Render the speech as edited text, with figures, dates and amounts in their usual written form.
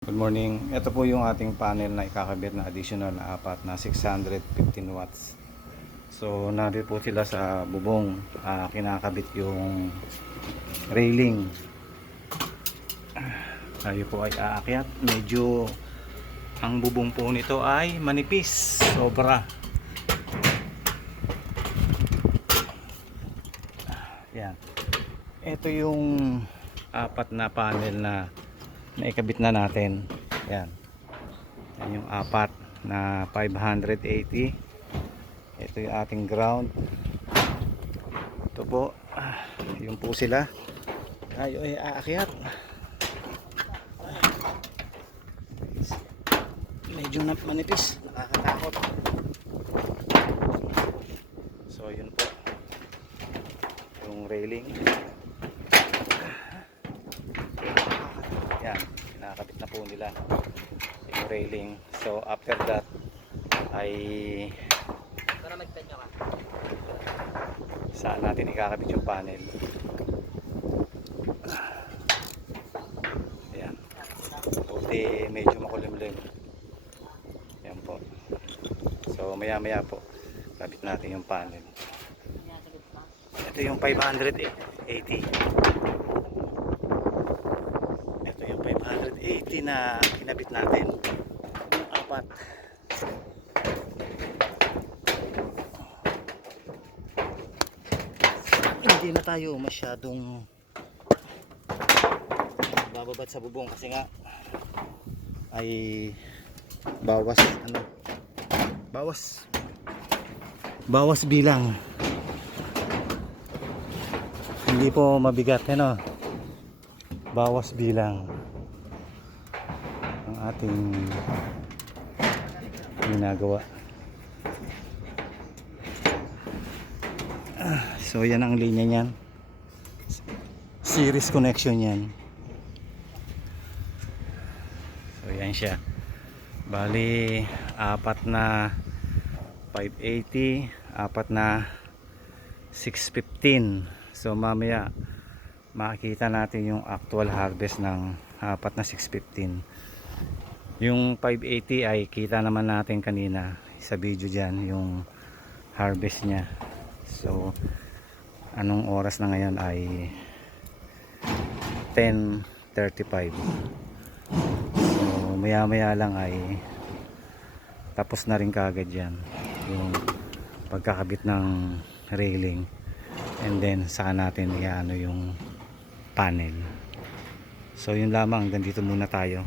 Good morning. Ito po yung ating panel na ikakabit na additional na apat na 615 watts. So, narito po sila sa bubong. Kinakabit yung railing. Tayo po ay aakyat. Medyo ang bubong po nito ay manipis. Sobra. Yan. Ito yung apat na panel na naikabit na natin. Yan. Yan yung apat na 580. Ito yung ating ground. Ito po. Yung po sila. Tayo ay aakyat. Medyo manipis. Nakakatakot. So yun po. Yung railing. Yan, nakakabit na po nila yung railing. So after that ay saan natin ikakabit yung panel. Yan, buti medyo makulimlim. Yan po. So maya maya po kabit natin yung panel. Ito yung 580. Ito yung 580 na kinabit natin. Yung apat. Hindi na tayo masyadong bababad sa bubong kasi nga ay bawas bilang. Hindi po mabigat, ano? Bawas bilang ang ating ginagawa. So yan ang linya niyan. Series connection yan. So yan siya. Bali apat na 580, apat na 615. So mamaya makikita natin yung actual harvest ng apat na 615. Yung 580 ay kita naman natin kanina sa video dyan yung harvest nya. So anong oras na ngayon ay 10:35. So maya maya lang ay tapos na rin kaagad yan yung pagkakabit ng railing. And then saka natin iano yung panel. So yun lamang, hanggang dito muna tayo.